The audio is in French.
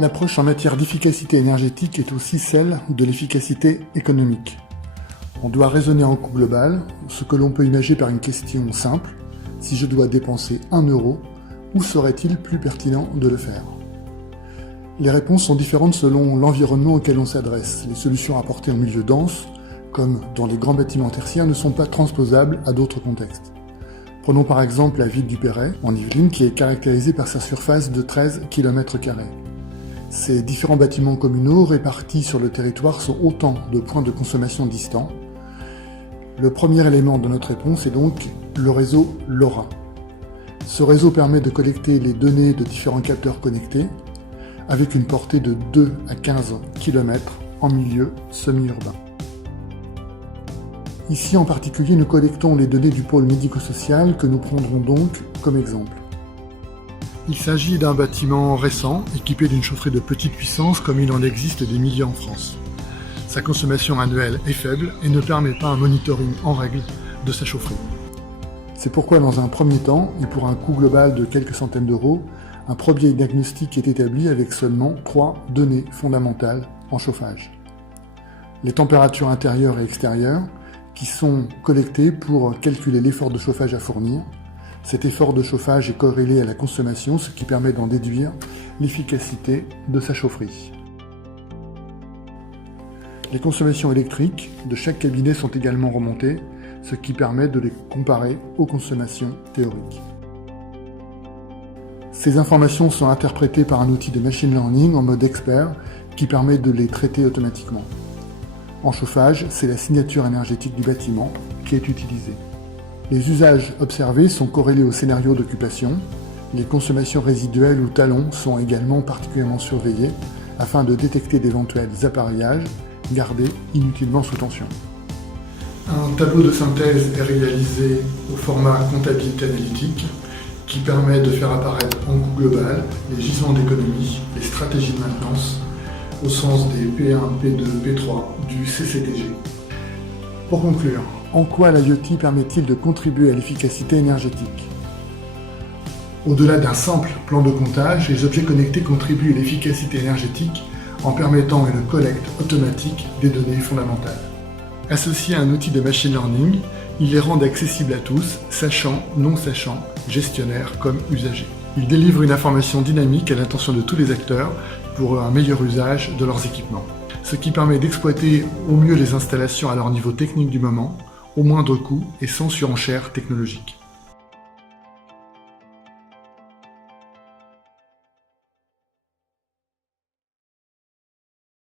L'approche en matière d'efficacité énergétique est aussi celle de l'efficacité économique. On doit raisonner en coût global, ce que l'on peut imaginer par une question simple. Si je dois dépenser 1 euro, où serait-il plus pertinent de le faire? Les réponses sont différentes selon l'environnement auquel on s'adresse. Les solutions apportées en milieu dense, comme dans les grands bâtiments tertiaires, ne sont pas transposables à d'autres contextes. Prenons par exemple la ville du Perret, en Yvelines, qui est caractérisée par sa surface de 13 km². Ces différents bâtiments communaux répartis sur le territoire sont autant de points de consommation distants. Le premier élément de notre réponse est donc le réseau LoRa. Ce réseau permet de collecter les données de différents capteurs connectés avec une portée de 2 à 15 km en milieu semi-urbain. Ici en particulier, nous collectons les données du pôle médico-social que nous prendrons donc comme exemple. Il s'agit d'un bâtiment récent, équipé d'une chaufferie de petite puissance comme il en existe des milliers en France. Sa consommation annuelle est faible et ne permet pas un monitoring en règle de sa chaufferie. C'est pourquoi dans un premier temps, et pour un coût global de quelques centaines d'euros, un premier diagnostic est établi avec seulement 3 données fondamentales en chauffage. Les températures intérieures et extérieures, qui sont collectées pour calculer l'effort de chauffage à fournir. Cet effort de chauffage est corrélé à la consommation, ce qui permet d'en déduire l'efficacité de sa chaufferie. Les consommations électriques de chaque cabinet sont également remontées, ce qui permet de les comparer aux consommations théoriques. Ces informations sont interprétées par un outil de machine learning en mode expert qui permet de les traiter automatiquement. En chauffage, c'est la signature énergétique du bâtiment qui est utilisée. Les usages observés sont corrélés au scénario d'occupation. Les consommations résiduelles ou talons sont également particulièrement surveillées afin de détecter d'éventuels appareillages gardés inutilement sous tension. Un tableau de synthèse est réalisé au format comptabilité analytique qui permet de faire apparaître en coût global les gisements d'économie, les stratégies de maintenance au sens des P1, P2, P3 du CCTG. Pour conclure, en quoi l'IoT permet-il de contribuer à l'efficacité énergétique? Au-delà d'un simple plan de comptage, les objets connectés contribuent à l'efficacité énergétique en permettant une collecte automatique des données fondamentales. Associés à un outil de machine learning, ils les rendent accessibles à tous, sachants, non sachants, gestionnaires comme usagers. Ils délivrent une information dynamique à l'attention de tous les acteurs pour un meilleur usage de leurs équipements, ce qui permet d'exploiter au mieux les installations à leur niveau technique du moment, au moindre coût et sans surenchère technologique.